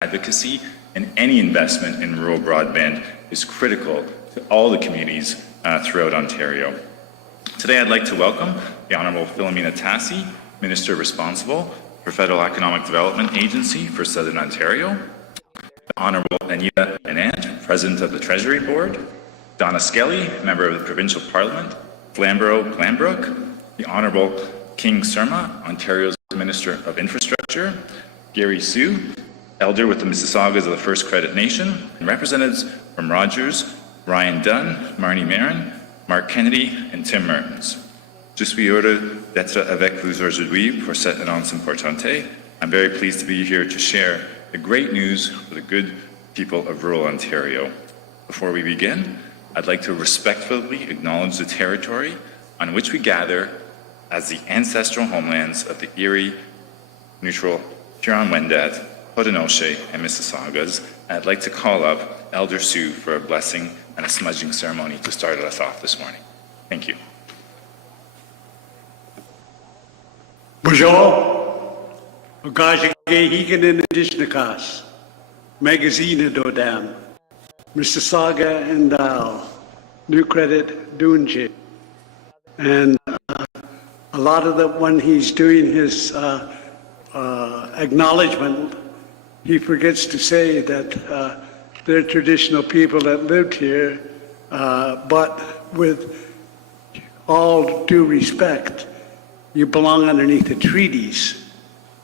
advocacy and any investment in rural broadband is critical to all the communities throughout Ontario. Today I'd like to welcome the Honourable Filomena Tassi, Minister responsible for Federal Economic Development Agency for Southern Ontario, the Honourable Anita Anand, President of the Treasury Board, Donna Skelly, Member of the Provincial Parliament, Flamborough-Glanbrook, the Honourable Surma, Ontario's Minister of Infrastructure, Gary Sue, Elder with the Mississaugas of the First Credit Nation, and representatives from Rogers, Ryan Dunn, Marnie Marin, Mark Kennedy, and Tim Mertens. Je suis heureux d'être avec vous aujourd'hui pour cette annonce importante. I'm very pleased to be here to share the great news for the good people of rural Ontario. Before we begin, I'd like to respectfully acknowledge the territory on which we gather as the ancestral homelands of the Erie, Neutral, Huron-Wendat, Haudenosaunee, and Mississaugas. And I'd like to call up Elder Sue for a blessing and a smudging ceremony to start us off this morning. Thank you. Bonjour. Ogajage higan in Adishnakas. Magazine Dodam. Mississauga and New Credit Dunje. And a lot of the, when he's doing his acknowledgement, he forgets to say that they're traditional people that lived here, but with all due respect, you belong underneath the treaties,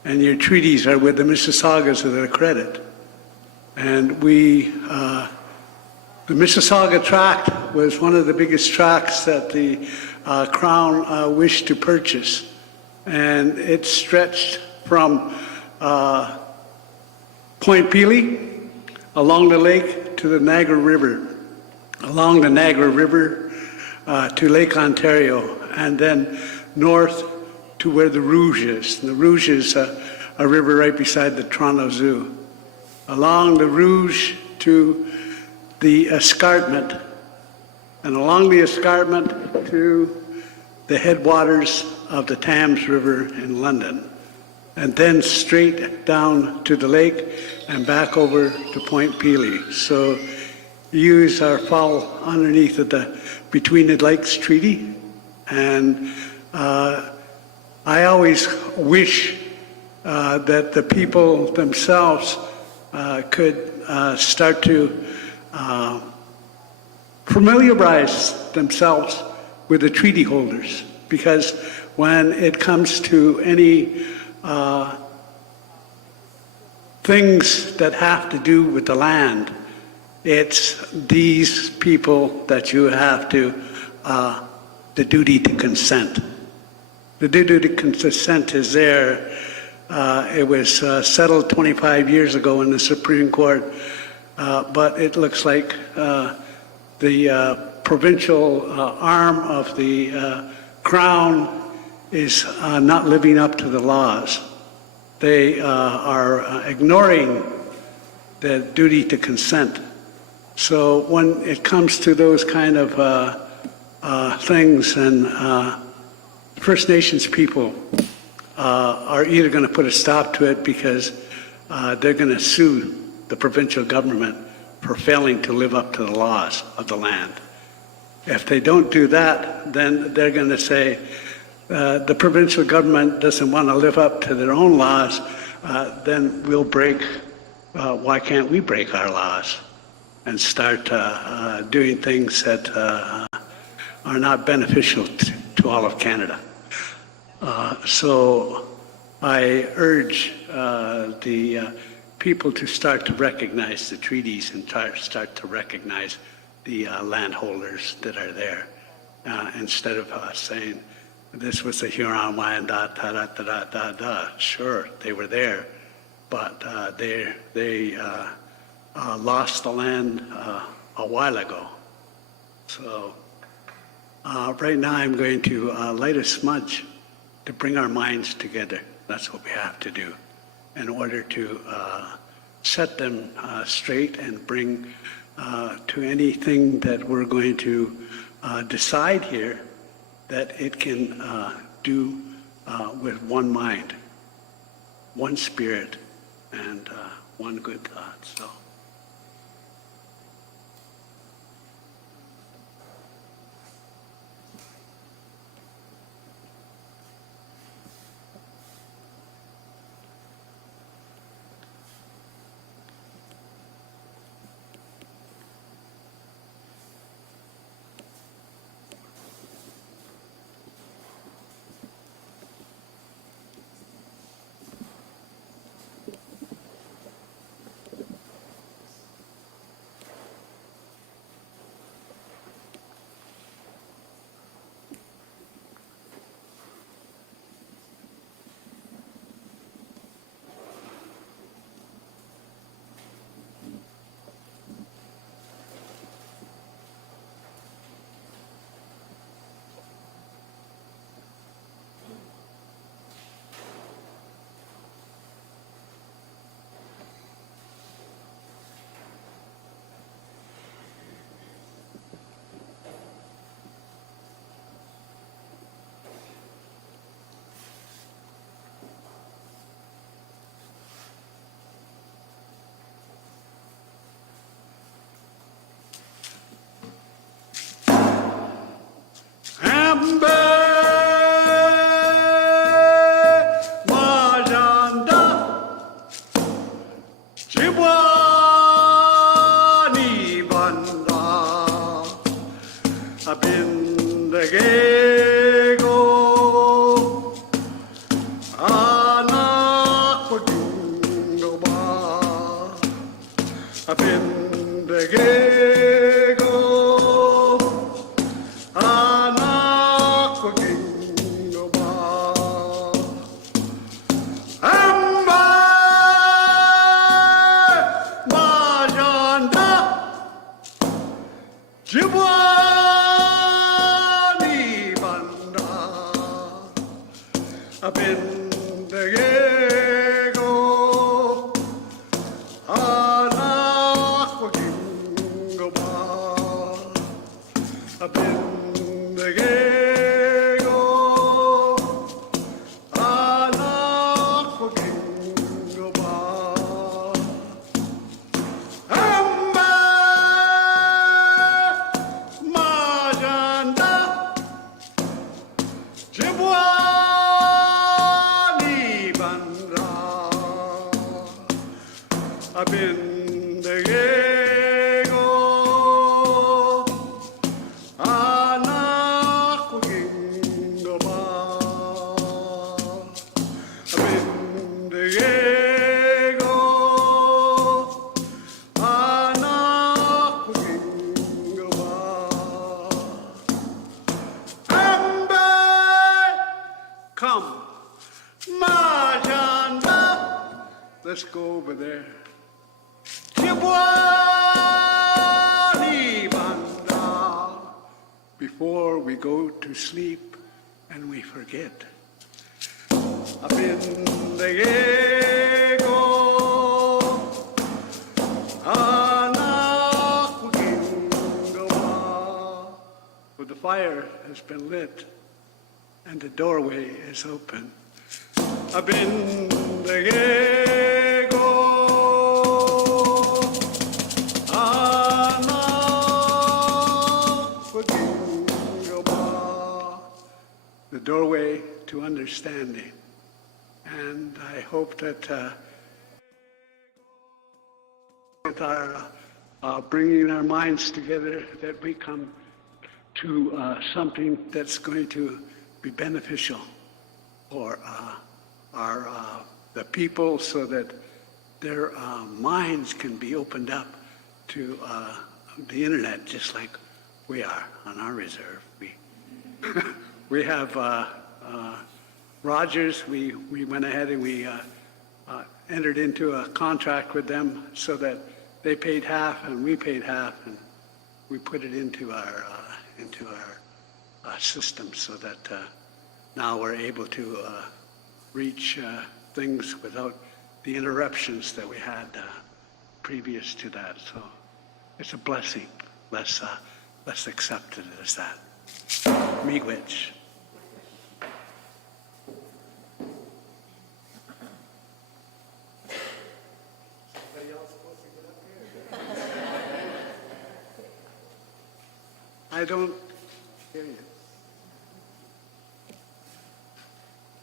and your treaties are with the Mississaugas of their credit. And we, the Mississauga Tract was one of the biggest tracts that the Crown wished to purchase, and it stretched from Point Pelee along the lake to the Niagara River, along the Niagara River to Lake Ontario, and then north to where the Rouge is. And the Rouge is a river right beside the Toronto Zoo. Along the Rouge to the escarpment, and along the escarpment to the headwaters of the Thames River in London, and then straight down to the lake and back over to Point Pelee. So yous are fall underneath of the Between the Lakes Treaty, and I always wish that the people themselves could start to familiarize themselves with the treaty holders, because when it comes to any things that have to do with the land, it's these people that you have to, the duty to consent. The duty to consent is there. It was settled 25 years ago in the Supreme Court, but it looks like the provincial arm of the Crown is not living up to the laws. They are ignoring the duty to consent. So when it comes to those kind of things, and First Nations people are either going to put a stop to it because they're going to sue the provincial government for failing to live up to the laws of the land. If they don't do that, then they're going to say the provincial government doesn't want to live up to their own laws, then we'll break, why can't we break our laws and start doing things that are not beneficial to all of Canada? So I urge the people to start to recognize the treaties and start to recognize the landholders that are there, instead of saying this was the Huron-Wendat, da-da-da-da-da-da. Sure, they were there, but they lost the land a while ago. So right now I'm going to light a smudge to bring our minds together. That's what we have to do in order to set them straight and bring to anything that we're going to decide here, that it can do with one mind, one spirit, and one good thought. So. Let's go over there. Before we go to sleep and we forget. But the fire has been lit and the doorway is open. The doorway to understanding. And I hope that with our bringing our minds together, that we come to something that's going to be beneficial for the people, so that their minds can be opened up to the internet, just like we are on our reserve. We have Rogers. We went ahead and we entered into a contract with them so that they paid half and we paid half, and we put it into our system, so that now we're able to reach things without the interruptions that we had previous to that. So it's a blessing. Let's accept it as that. Miigwech. I don't hear you.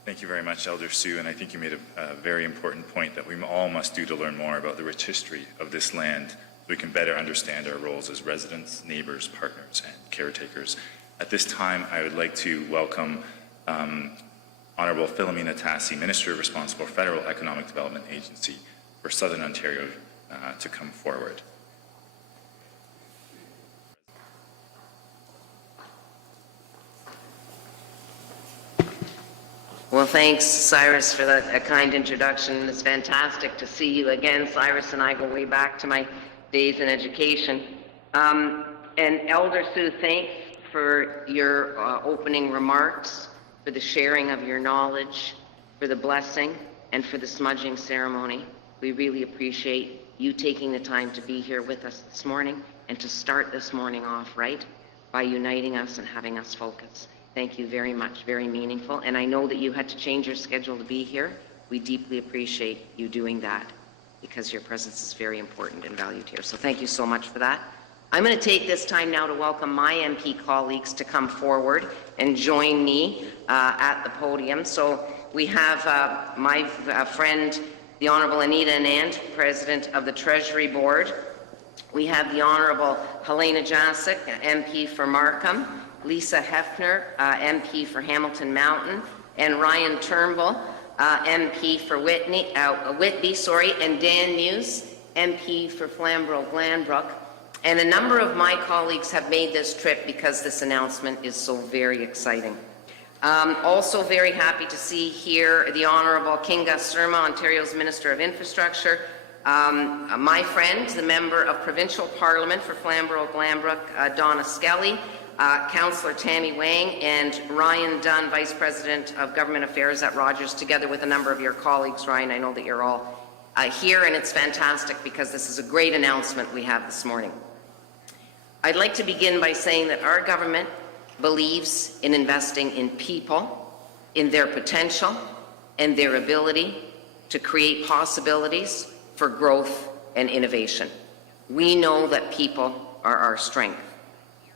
Thank you very much, Elder Sue, and I think you made a very important point that we all must do to learn more about the rich history of this land so we can better understand our roles as residents, neighbors, partners, and caretakers. At this time, I would like to welcome Honourable Filomena Tassi, Minister responsible for Federal Economic Development Agency for Southern Ontario, to come forward. Well, thanks, Cyrus, for that kind introduction. It's fantastic to see you again. Cyrus and I go way back to my days in education. And Elder Sue, thanks for your opening remarks, for the sharing of your knowledge, for the blessing, and for the smudging ceremony. We really appreciate you taking the time to be here with us this morning and to start this morning off right by uniting us and having us focus. Thank you very much, very meaningful. And I know that you had to change your schedule to be here. We deeply appreciate you doing that because your presence is very important and valued here. So thank you so much for that. I'm going to take this time now to welcome my MP colleagues to come forward and join me at the podium. So we have my friend, the Honourable Anita Anand, President of the Treasury Board. We have the Honourable Helena Jasic, MP for Markham, Lisa Hefner, MP for Hamilton Mountain, and Ryan Turnbull, MP for Whitby, and Dan Muse, MP for Flamborough-Glanbrook. And a number of my colleagues have made this trip because this announcement is so very exciting. Also very happy to see here the Honourable Kinga, Surma, Ontario's Minister of Infrastructure, my friend, the Member of Provincial Parliament for Flamborough-Glanbrook, Donna Skelly, Councillor Tammy Wang, and Ryan Dunn, Vice President of Government Affairs at Rogers, together with a number of your colleagues. Ryan, I know that you're all here, and it's fantastic because this is a great announcement we have this morning. I'd like to begin by saying that our government believes in investing in people, in their potential, and their ability to create possibilities for growth and innovation. We know that people are our strength,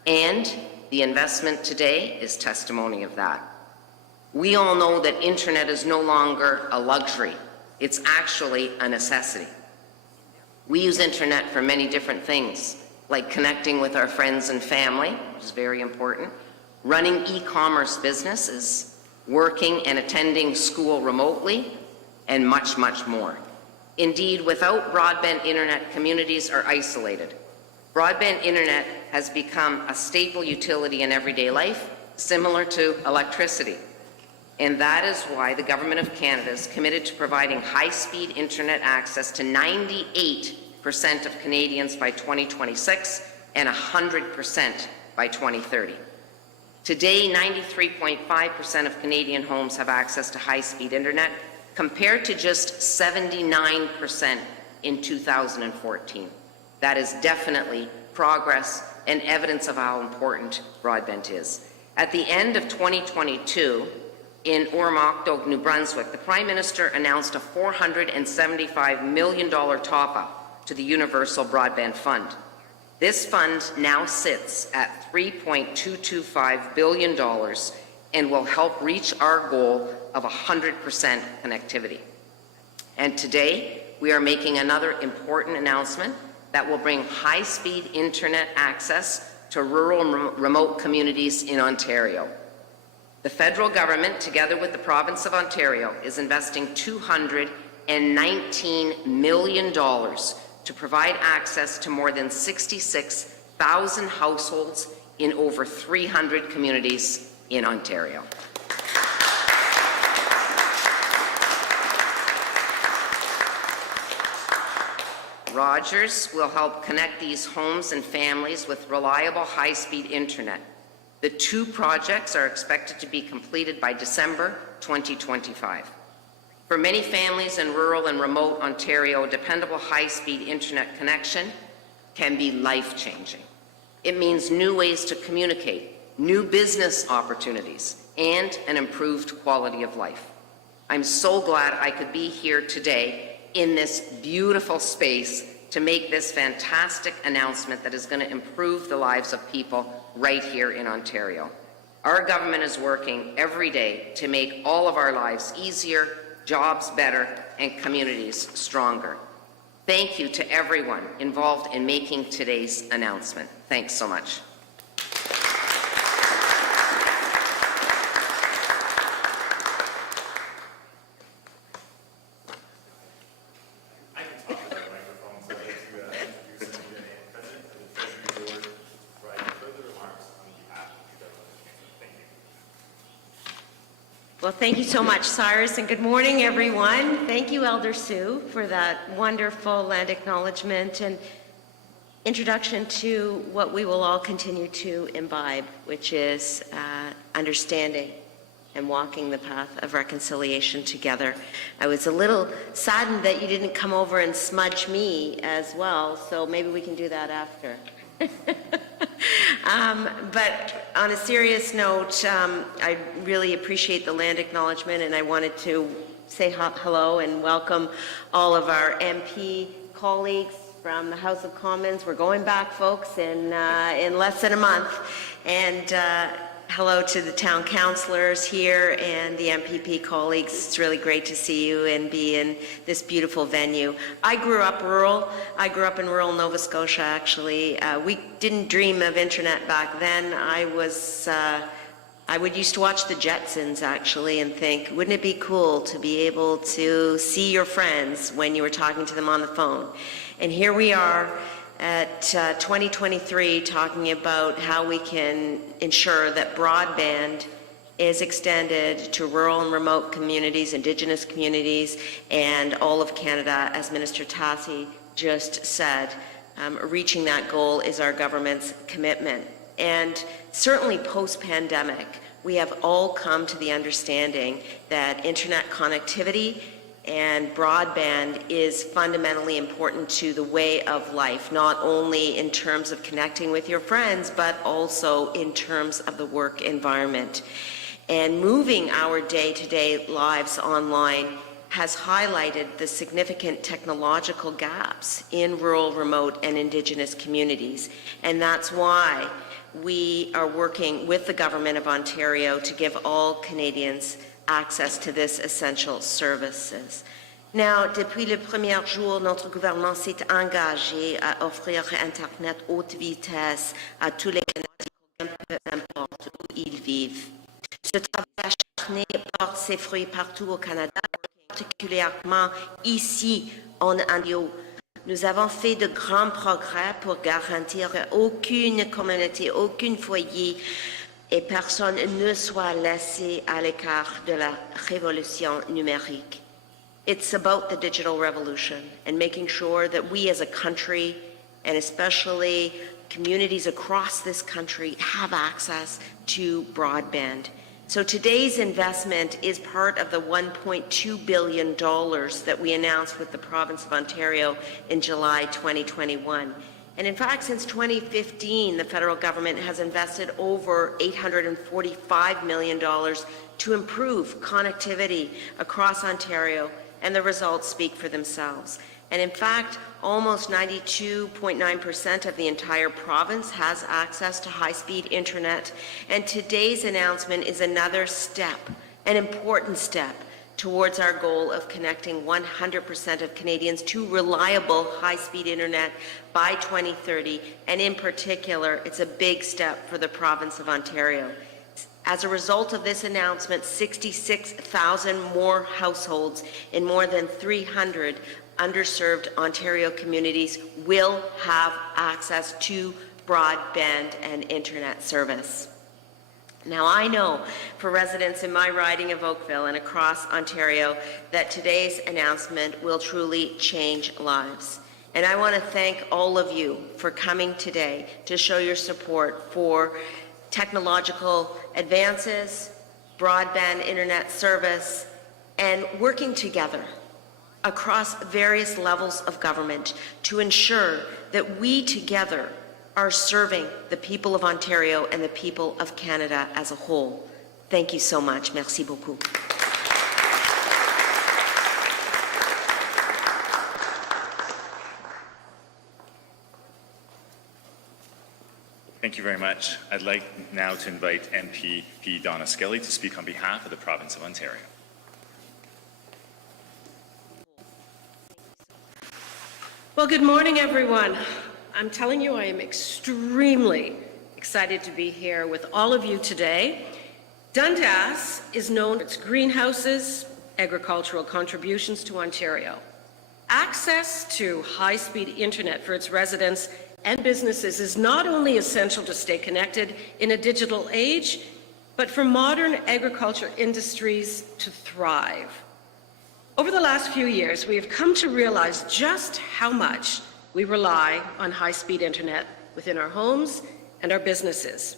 and the investment today is testimony of that. We all know that internet is no longer a luxury. It's actually a necessity. We use internet for many different things, like connecting with our friends and family, which is very important, running e-commerce businesses, working and attending school remotely, and much, much more. Indeed, without broadband internet, communities are isolated. Broadband internet has become a staple utility in everyday life, similar to electricity. And that is why the Government of Canada is committed to providing high-speed internet access to 98% of Canadians by 2026 and 100% by 2030. Today, 93.5% of Canadian homes have access to high-speed internet, compared to just 79% in 2014. That is definitely progress and evidence of how important broadband is. At the end of 2022, in Oromocto, New Brunswick, the Prime Minister announced a $475 million top-up to the Universal Broadband Fund. This fund now sits at $3.225 billion and will help reach our goal of 100% connectivity. And today, we are making another important announcement that will bring high-speed internet access to rural and remote communities in Ontario. The federal government, together with the province of Ontario, is investing $219 million to provide access to more than 66,000 households in over 300 communities in Ontario. Rogers will help connect these homes and families with reliable high-speed internet. The two projects are expected to be completed by December 2025. For many families in rural and remote Ontario, dependable high-speed internet connection can be life-changing. It means new ways to communicate, new business opportunities, and an improved quality of life. I'm so glad I could be here today in this beautiful space to make this fantastic announcement that is going to improve the lives of people right here in Ontario. Our government is working every day to make all of our lives easier, jobs better, and communities stronger. Thank you to everyone involved in making today's announcement. Thanks so much. Well, thank you so much, Cyrus, and good morning, everyone. Thank you, Elder Sue, for that wonderful land acknowledgement and introduction to what we will all continue to imbibe, which is understanding and walking the path of reconciliation together. I was a little saddened that you didn't come over and smudge me as well, so maybe we can do that after. But on a serious note, I really appreciate the land acknowledgement, and I wanted to say hello and welcome all of our MP colleagues from the House of Commons. We're going back, folks, in less than a month. And hello to the town councillors here and the MPP colleagues. It's really great to see you and be in this beautiful venue. I grew up rural. I grew up in rural Nova Scotia, actually. We didn't dream of internet back then. I would used to watch the Jetsons, actually, and think, wouldn't it be cool to be able to see your friends when you were talking to them on the phone? And here we are at 2023 talking about how we can ensure that broadband is extended to rural and remote communities, Indigenous communities, and all of Canada, as Minister Tassi just said. Reaching that goal is our government's commitment. And certainly post-pandemic, we have all come to the understanding that internet connectivity and broadband is fundamentally important to the way of life, not only in terms of connecting with your friends, but also in terms of the work environment. And moving our day-to-day lives online has highlighted the significant technological gaps in rural, remote, and Indigenous communities. And that's why we are working with the Government of Ontario to give all Canadians access to this essential services. Now, depuis le premier jour, notre gouvernement s'est engagé à offrir Internet haute vitesse à tous les Canadiens, peu importe où ils vivent. Ce travail acharné porte ses fruits partout au Canada, particulièrement ici en Ontario. Nous avons fait de grands progrès pour garantir qu'aucune communauté, aucun foyer et personne ne soit laissé à l'écart de la révolution numérique. It's about the digital revolution and making sure that we as a country, and especially communities across this country, have access to broadband. So today's investment is part of the $1.2 billion that we announced with the province of Ontario in July 2021. And in fact, since 2015, the federal government has invested over $845 million to improve connectivity across Ontario, and the results speak for themselves. And in fact, almost 92.9% of the entire province has access to high-speed internet. And today's announcement is another step, an important step, towards our goal of connecting 100% of Canadians to reliable high-speed internet by 2030. And in particular, it's a big step for the province of Ontario. As a result of this announcement, 66,000 more households in more than 300 underserved Ontario communities will have access to broadband and internet service. Now, I know for residents in my riding of Oakville and across Ontario that today's announcement will truly change lives. And I want to thank all of you for coming today to show your support for technological advances, broadband internet service, and working together across various levels of government to ensure that we together are serving the people of Ontario and the people of Canada as a whole. Thank you so much. Merci beaucoup. Thank you very much. I'd like now to invite MPP Donna Skelly to speak on behalf of the Province of Ontario. Well, good morning, everyone. I'm telling you, I am extremely excited to be here with all of you today. Dundas is known for its greenhouses, agricultural contributions to Ontario. Access to high-speed internet for its residents and businesses is not only essential to stay connected in a digital age, but for modern agriculture industries to thrive. Over the last few years, we have come to realize just how much we rely on high-speed internet within our homes and our businesses.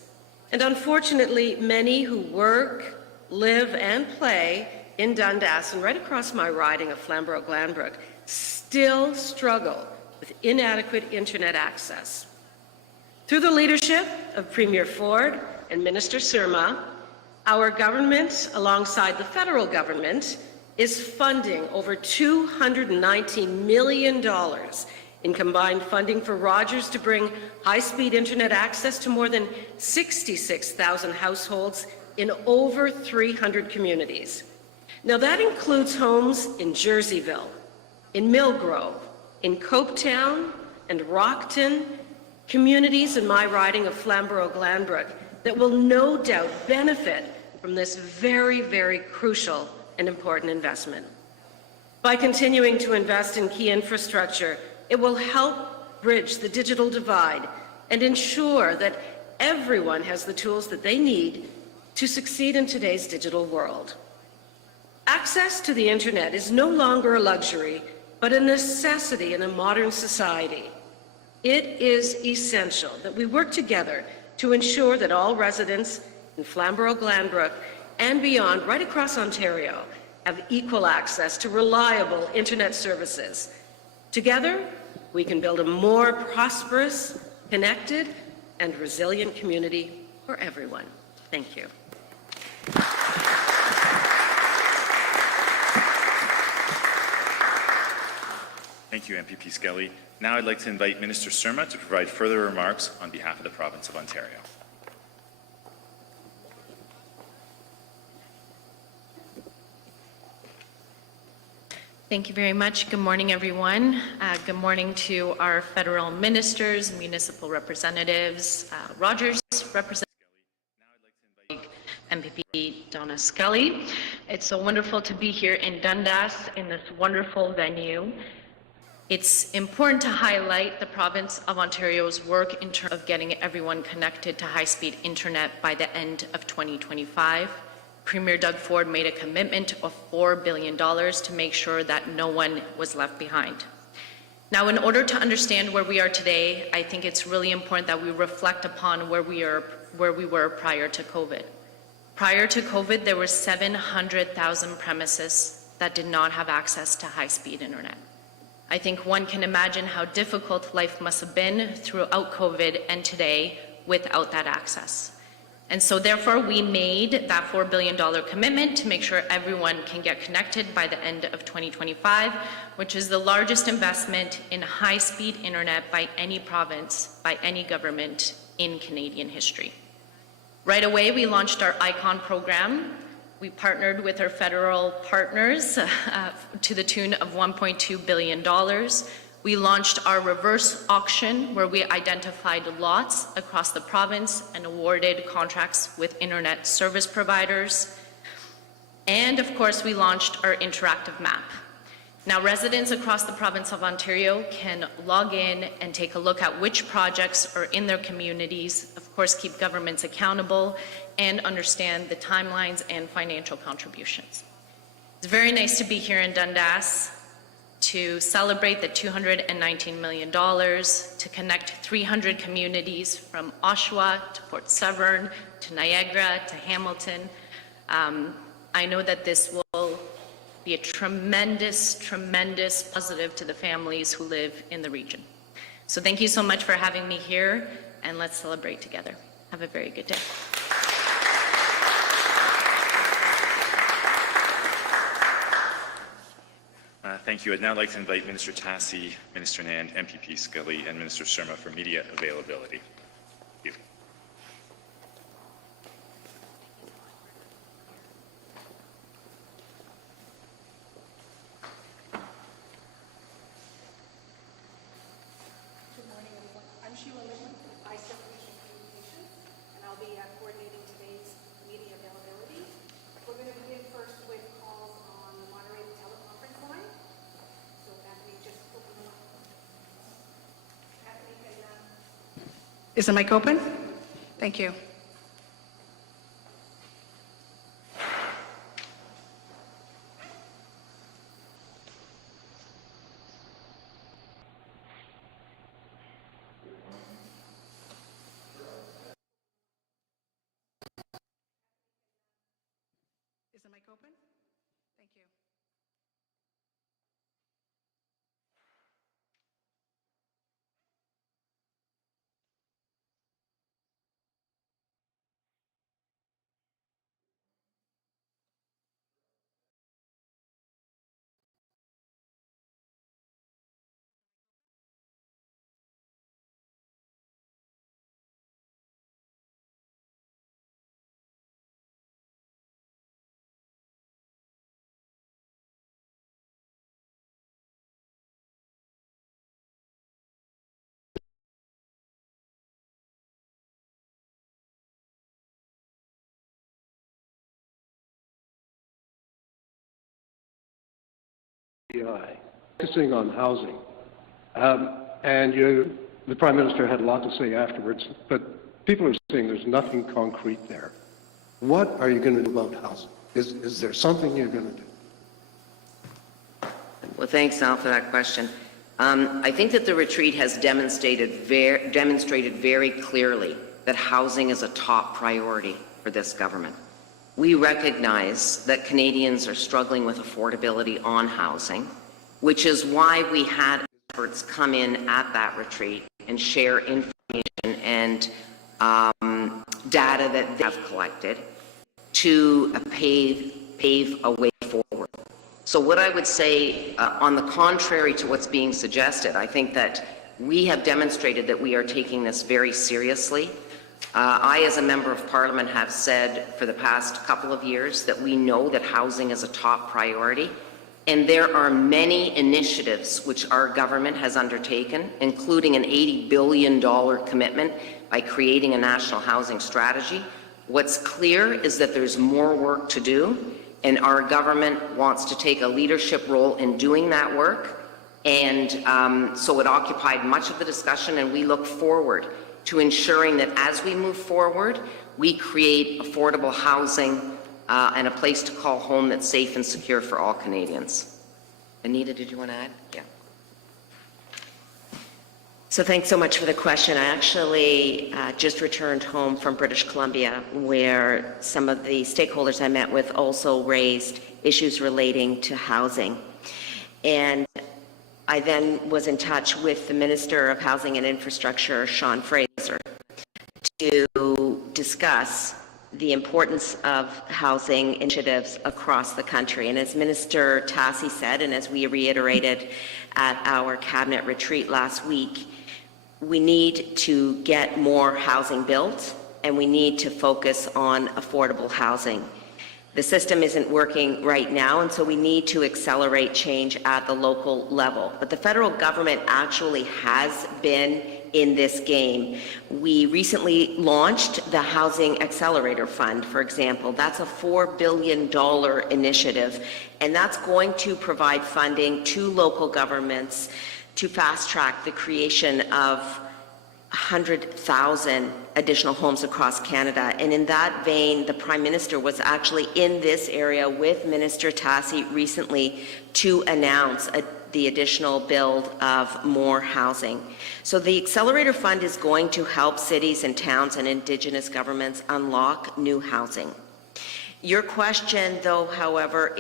And unfortunately, many who work, live, and play in Dundas and right across my riding of Flamborough-Glanbrook still struggle with inadequate internet access. Through the leadership of Premier Ford and Minister Surma, our government, alongside the federal government, is funding over $219 million in combined funding for Rogers to bring high-speed internet access to more than 66,000 households in over 300 communities. Now that includes homes in Jerseyville, in Millgrove, in Copetown and Rockton, communities in my riding of Flamborough-Glanbrook that will no doubt benefit from this very, very crucial and important investment. By continuing to invest in key infrastructure, it will help bridge the digital divide and ensure that everyone has the tools that they need to succeed in today's digital world. Access to the internet is no longer a luxury, but a necessity in a modern society. It is essential that we work together to ensure that all residents in Flamborough-Glanbrook and beyond, right across Ontario, have equal access to reliable internet services. Together, we can build a more prosperous, connected, and resilient community for everyone. Thank you. Thank you, MPP Skelly. Now I'd like to invite Minister Surma to provide further remarks on behalf of the Province of Ontario. Thank you very much. Good morning, everyone. Good morning to our federal ministers, municipal representatives, Rogers representative, MPP Donna Skelly. It's so wonderful to be here in Dundas in this wonderful venue. It's important to highlight the province of Ontario's work in terms of getting everyone connected to high-speed internet by the end of 2025. Premier Doug Ford made a commitment of $4 billion to make sure that no one was left behind. Now, in order to understand where we are today, I think it's really important that we reflect upon where we were prior to COVID. Prior to COVID, there were 700,000 premises that did not have access to high-speed internet. I think one can imagine how difficult life must have been throughout COVID and today without that access. And so therefore, we made that $4 billion commitment to make sure everyone can get connected by the end of 2025, which is the largest investment in high-speed internet by any province, by any government in Canadian history. Right away, we launched our ICON program. We partnered with our federal partners to the tune of $1.2 billion. We launched our reverse auction, where we identified lots across the province and awarded contracts with internet service providers. And of course, we launched our interactive map. Now, residents across the province of Ontario can log in and take a look at which projects are in their communities, of course, keep governments accountable, and understand the timelines and financial contributions. It's very nice to be here in Dundas to celebrate the $219 million to connect 300 communities from Oshawa to Port Severn to Niagara to Hamilton. I know that this will be a tremendous, tremendous positive to the families who live in the region. So thank you so much for having me here, and let's celebrate together. Have a very good day. Thank you. I'd now like to invite Minister Tassi, Minister Anand, MPP Skelly, and Minister Surma for media availability. Thank you. Vice President of Communications, and I'll be coordinating today's meeting availability. We're going to begin first with calls on the moderated teleconference line. So Anthony, just open them up. Anthony, can Is the mic open? Thank you. Is the mic open? Thank you. Focusing on housing. The Prime Minister had a lot to say afterwards, but people are saying there's nothing concrete there. What are you going to do about housing? Is there something you're going to do? Well, thanks, Al, for that question. I think that the retreat has demonstrated very clearly that housing is a top priority for this government. We recognize that Canadians are struggling with affordability on housing, which is why we had experts come in at that retreat and share information and data that they have collected to pave a way forward. So what I would say, on the contrary to what's being suggested, I think that we have demonstrated that we are taking this very seriously. I, as a member of Parliament, have said for the past couple of years that we know that housing is a top priority, and there are many initiatives which our government has undertaken, including an $80 billion commitment by creating a national housing strategy. What's clear is that there's more work to do, and our government wants to take a leadership role in doing that work, and so it occupied much of the discussion, and we look forward to ensuring that as we move forward, we create affordable housing and a place to call home that's safe and secure for all Canadians. Anita, did you want to add? Yeah. So thanks so much for the question. I actually just returned home from British Columbia, where some of the stakeholders I met with also raised issues relating to housing. And I then was in touch with the Minister of Housing and Infrastructure, Sean Fraser, to discuss the importance of housing initiatives across the country. And as Minister Tassi said, and as we reiterated at our cabinet retreat last week, we need to get more housing built, and we need to focus on affordable housing. The system isn't working right now, and so we need to accelerate change at the local level. But the federal government actually has been in this game. We recently launched the Housing Accelerator Fund, for example. That's a $4 billion initiative, and that's going to provide funding to local governments to fast-track the creation of 100,000 additional homes across Canada. And in that vein, the Prime Minister was actually in this area with Minister Tassi recently to announce the additional build of more housing. So the Accelerator Fund is going to help cities and towns and Indigenous governments unlock new housing. Your question, though, however,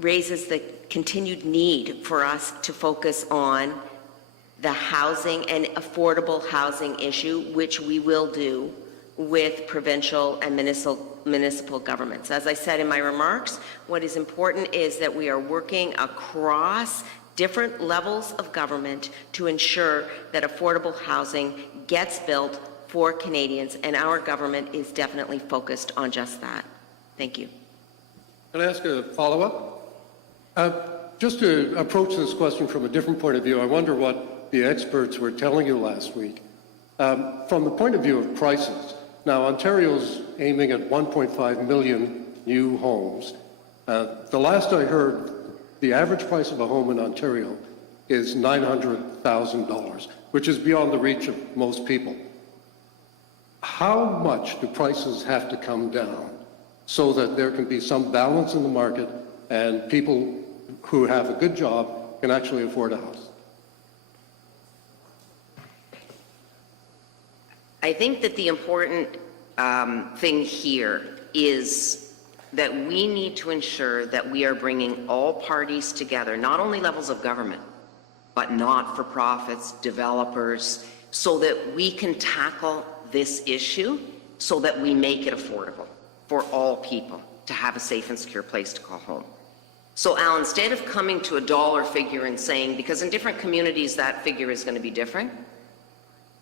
raises the continued need for us to focus on the housing and affordable housing issue, which we will do with provincial and municipal governments. As I said in my remarks, what is important is that we are working across different levels of government to ensure that affordable housing gets built for Canadians, and our government is definitely focused on just that. Thank you. Can I ask a follow-up? Just to approach this question from a different point of view, I wonder what the experts were telling you last week. From the point of view of prices, now Ontario's aiming at 1.5 million new homes. The last I heard, the average price of a home in Ontario is $900,000, which is beyond the reach of most people. How much do prices have to come down so that there can be some balance in the market and people who have a good job can actually afford a house? I think that the important thing here is that we need to ensure that we are bringing all parties together, not only levels of government, but not-for-profits, developers, so that we can tackle this issue so that we make it affordable for all people to have a safe and secure place to call home. So Al, instead of coming to a dollar figure and saying, because in different communities that figure is going to be different,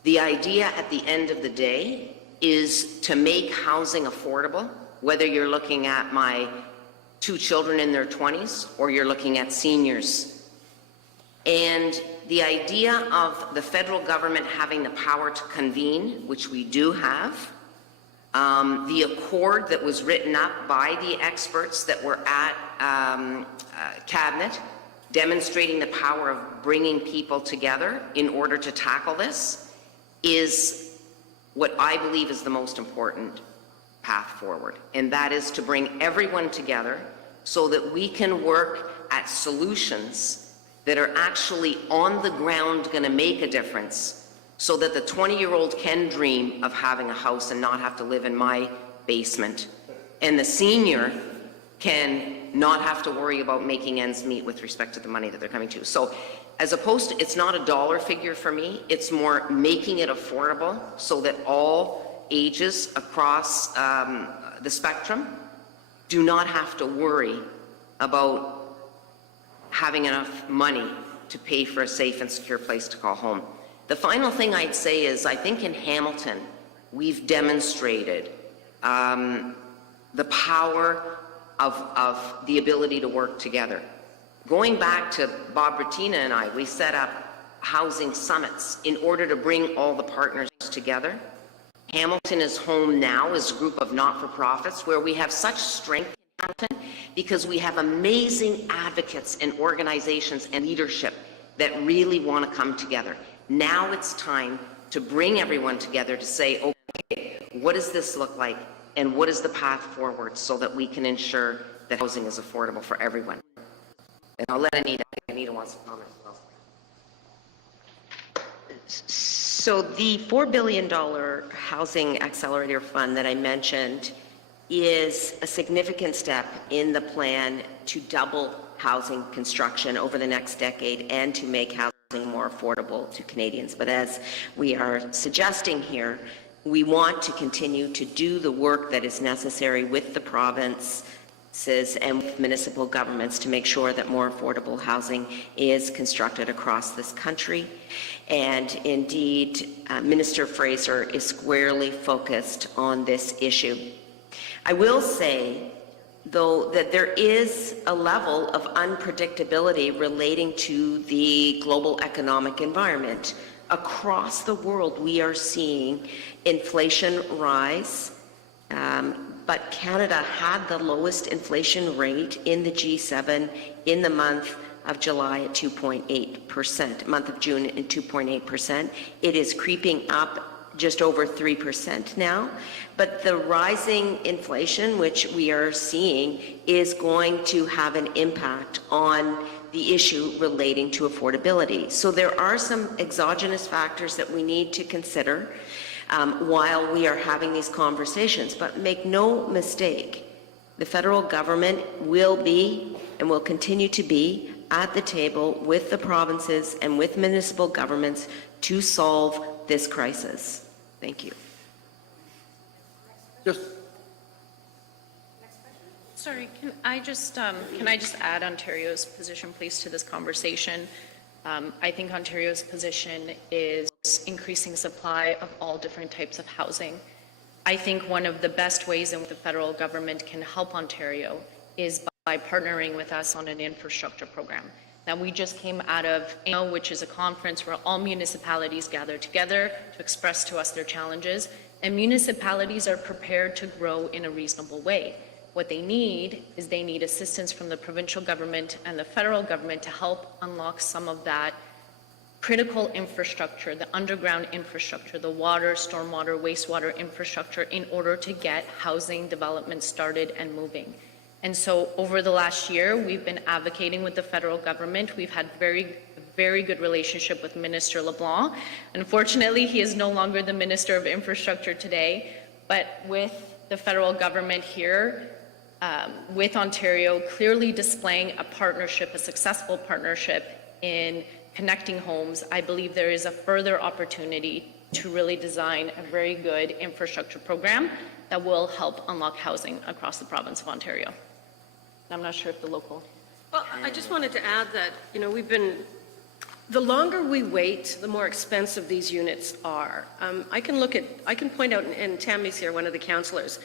the idea at the end of the day is to make housing affordable, whether you're looking at my 2 children in their 20s or you're looking at seniors. And the idea of the federal government having the power to convene, which we do have, the accord that was written up by the experts that were at Cabinet, demonstrating the power of bringing people together in order to tackle this, is what I believe is the most important path forward. And that is to bring everyone together so that we can work at solutions that are actually on the ground going to make a difference, so that the 20-year-old can dream of having a house and not have to live in my basement, and the senior can not have to worry about making ends meet with respect to the money that they're coming to. So as opposed to, it's not a dollar figure for me, it's more making it affordable so that all ages across the spectrum do not have to worry about having enough money to pay for a safe and secure place to call home. The final thing I'd say is, I think in Hamilton, we've demonstrated the power of the ability to work together. Going back to Bob Bettina and I, we set up housing summits in order to bring all the partners together. Hamilton is home now as a group of not-for-profits where we have such strength in Hamilton because we have amazing advocates and organizations and leadership that really want to come together. Now it's time to bring everyone together to say, okay, what does this look like and what is the path forward so that we can ensure that housing is affordable for everyone? And I'll let Anita wants to comment as well. So the $4 billion Housing Accelerator Fund that I mentioned is a significant step in the plan to double housing construction over the next decade and to make housing more affordable to Canadians. But as we are suggesting here, we want to continue to do the work that is necessary with the provinces and with municipal governments to make sure that more affordable housing is constructed across this country. And indeed, Minister Fraser is squarely focused on this issue. I will say, though, that there is a level of unpredictability relating to the global economic environment. Across the world, we are seeing inflation rise, but Canada had the lowest inflation rate in the G7 in the month of July at 2.8%, month of June at 2.8%. It is creeping up just over 3% now, but the rising inflation, which we are seeing, is going to have an impact on the issue relating to affordability. So there are some exogenous factors that we need to consider while we are having these conversations, but make no mistake, the federal government will be and will continue to be at the table with the provinces and with municipal governments to solve this crisis. Thank you. Just Sorry, can I just add Ontario's position, please, to this conversation? I think Ontario's position is increasing supply of all different types of housing. I think one of the best ways in which the federal government can help Ontario is by partnering with us on an infrastructure program. that we just came out of, which is a conference where all municipalities gather together to express to us their challenges, and municipalities are prepared to grow in a reasonable way. What they need is they need assistance from the provincial government and the federal government to help unlock some of that critical infrastructure, the underground infrastructure, the water, stormwater, wastewater infrastructure, in order to get housing development started and moving. And so over the last year, we've been advocating with the federal government. We've had very good relationship with Minister LeBlanc. Unfortunately, he is no longer the Minister of Infrastructure today, but with the federal government here, with Ontario, clearly displaying a partnership, a successful partnership in connecting homes, I believe there is a further opportunity to really design a very good infrastructure program that will help unlock housing across the province of Ontario. I'm not sure if the local... Well, I just wanted to add that, the longer we wait, the more expensive these units are. I can point out, and Tammy's here, one of the councillors,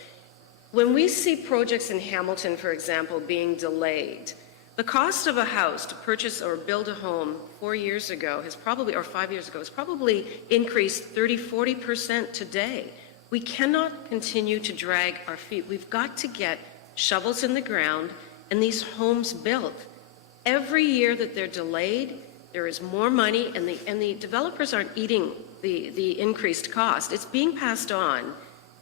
when we see projects in Hamilton, for example, being delayed, the cost of a house to purchase or build a home 4 years ago has probably, or 5 years ago, has probably increased 30–40% today. We cannot continue to drag our feet. We've got to get shovels in the ground and these homes built. Every year that they're delayed, there is more money, and the developers aren't eating the increased cost. It's being passed on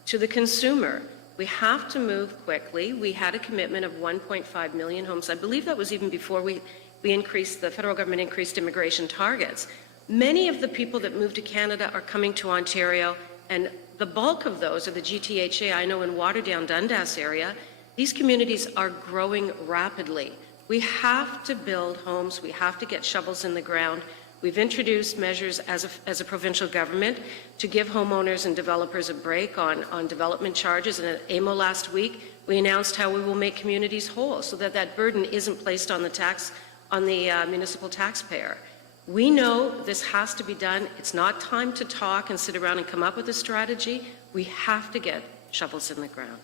to the consumer. We have to move quickly. We had a commitment of 1.5 million homes. I believe that was even before we increased, the federal government increased immigration targets. Many of the people that move to Canada are coming to Ontario, and the bulk of those are the GTHA. I know in Waterdown, Dundas area, these communities are growing rapidly. We have to build homes. We have to get shovels in the ground. We've introduced measures as a provincial government to give homeowners and developers a break on development charges. And at AMO last week, we announced how we will make communities whole so that that burden isn't placed on the municipal taxpayer. We know this has to be done. It's not time to talk and sit around and come up with a strategy. We have to get shovels in the ground.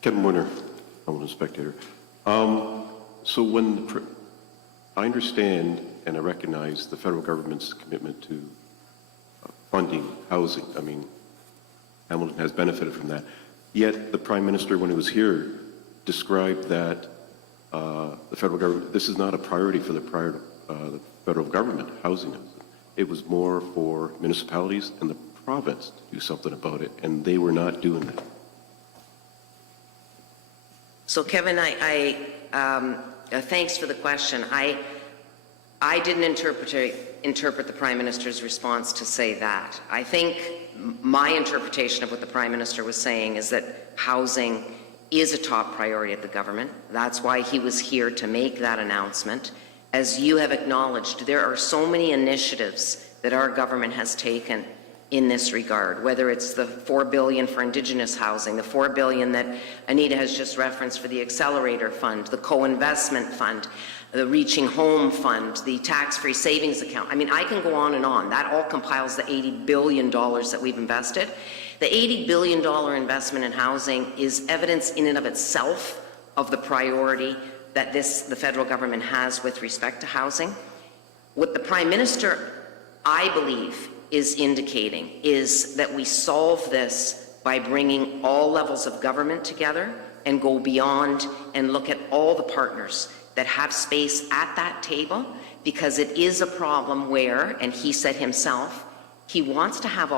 Kevin Winter, I'm a spectator. So when I understand and I recognize the federal government's commitment to funding housing, I mean, Hamilton has benefited from that. Yet the Prime Minister, when he was here, described that the federal government, this is not a priority for the federal government, housing. It was more for municipalities and the province to do something about it, and they were not doing that. So Kevin, thanks for the question. I didn't interpret the Prime Minister's response to say that. I think my interpretation of what the Prime Minister was saying is that housing is a top priority of the government. That's why he was here to make that announcement. As you have acknowledged, there are so many initiatives that our government has taken in this regard, whether it's the $4 billion for Indigenous housing, the $4 billion that Anita has just referenced for the Accelerator Fund, the Co-Investment Fund, the Reaching Home Fund, the Tax-Free Savings Account. I mean, I can go on and on. That all compiles the $80 billion that we've invested. The $80 billion investment in housing is evidence in and of itself of the priority that the federal government has with respect to housing. What the Prime Minister, I believe, is indicating is that we solve this by bringing all levels of government together and go beyond and look at all the partners that have space at that table, because it is a problem where, and he said himself, he wants to have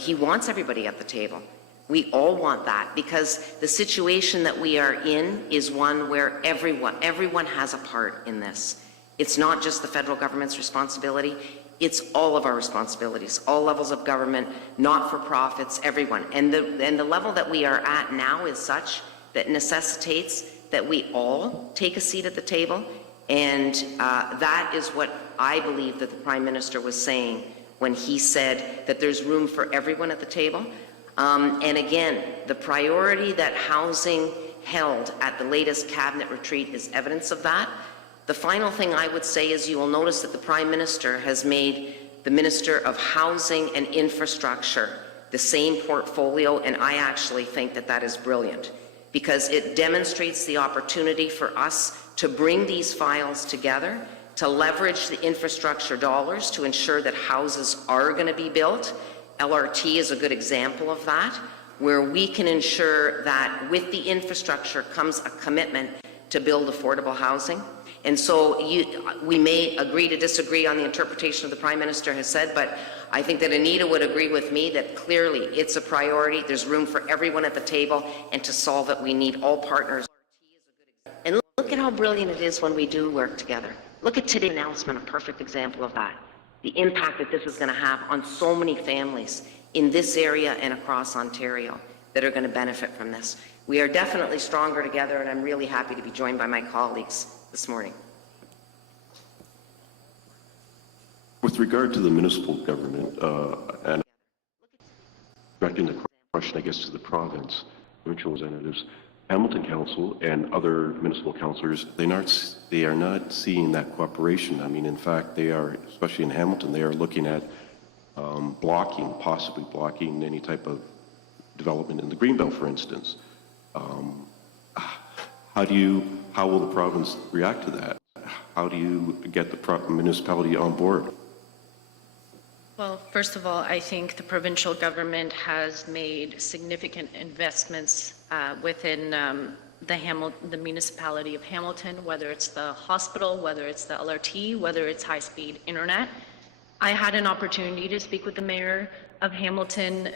he wants everybody at the table. We all want that, because the situation that we are in is one where everyone has a part in this. It's not just the federal government's responsibility. It's all of our responsibilities, all levels of government, not-for-profits, everyone. And the level that we are at now is such that necessitates that we all take a seat at the table. And that is what I believe that the Prime Minister was saying when he said that there's room for everyone at the table. And again, the priority that housing held at the latest cabinet retreat is evidence of that. The final thing I would say is you will notice that the Prime Minister has made the Minister of Housing and Infrastructure the same portfolio, and I actually think that that is brilliant, because it demonstrates the opportunity for us to bring these files together, to leverage the infrastructure dollars to ensure that houses are going to be built. LRT is a good example of that, where we can ensure that with the infrastructure comes a commitment to build affordable housing. And so we may agree to disagree on the interpretation of the Prime Minister has said, but I think that Anita would agree with me that clearly it's a priority. There's room for everyone at the table, and to solve it, we need all partners. And look at how brilliant it is when we do work together. Look at today's announcement, a perfect example of that. The impact that this is going to have on so many families in this area and across Ontario that are going to benefit from this. We are definitely stronger together, and I'm really happy to be joined by my colleagues this morning. With regard to the municipal government, and directing the question, I guess, to the province, provincial representatives, Hamilton Council and other municipal councillors, they are not seeing that cooperation. I mean, in fact, they are, especially in Hamilton, they are looking at possibly blocking any type of development in the Greenbelt, for instance. How will the province react to that? How do you get the municipality on board? Well, first of all, I think the provincial government has made significant investments within the municipality of Hamilton, whether it's the hospital, whether it's the LRT, whether it's high-speed internet. I had an opportunity to speak with the mayor of Hamilton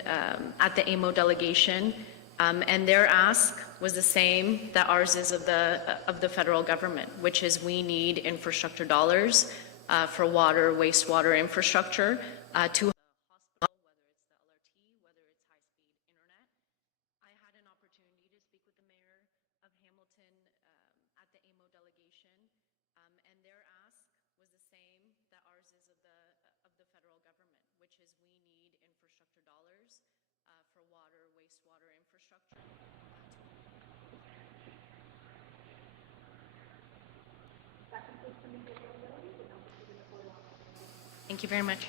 at the AMO delegation, and their ask was the same that ours is of the federal government, which is we need infrastructure dollars for water, wastewater infrastructure to hospital, whether it's the LRT, whether it's high-speed internet. I had an opportunity to speak with the mayor of Hamilton at the AMO delegation, and their ask was the same that ours is of the federal government, which is we need infrastructure dollars for water, wastewater infrastructure. Thank you very much.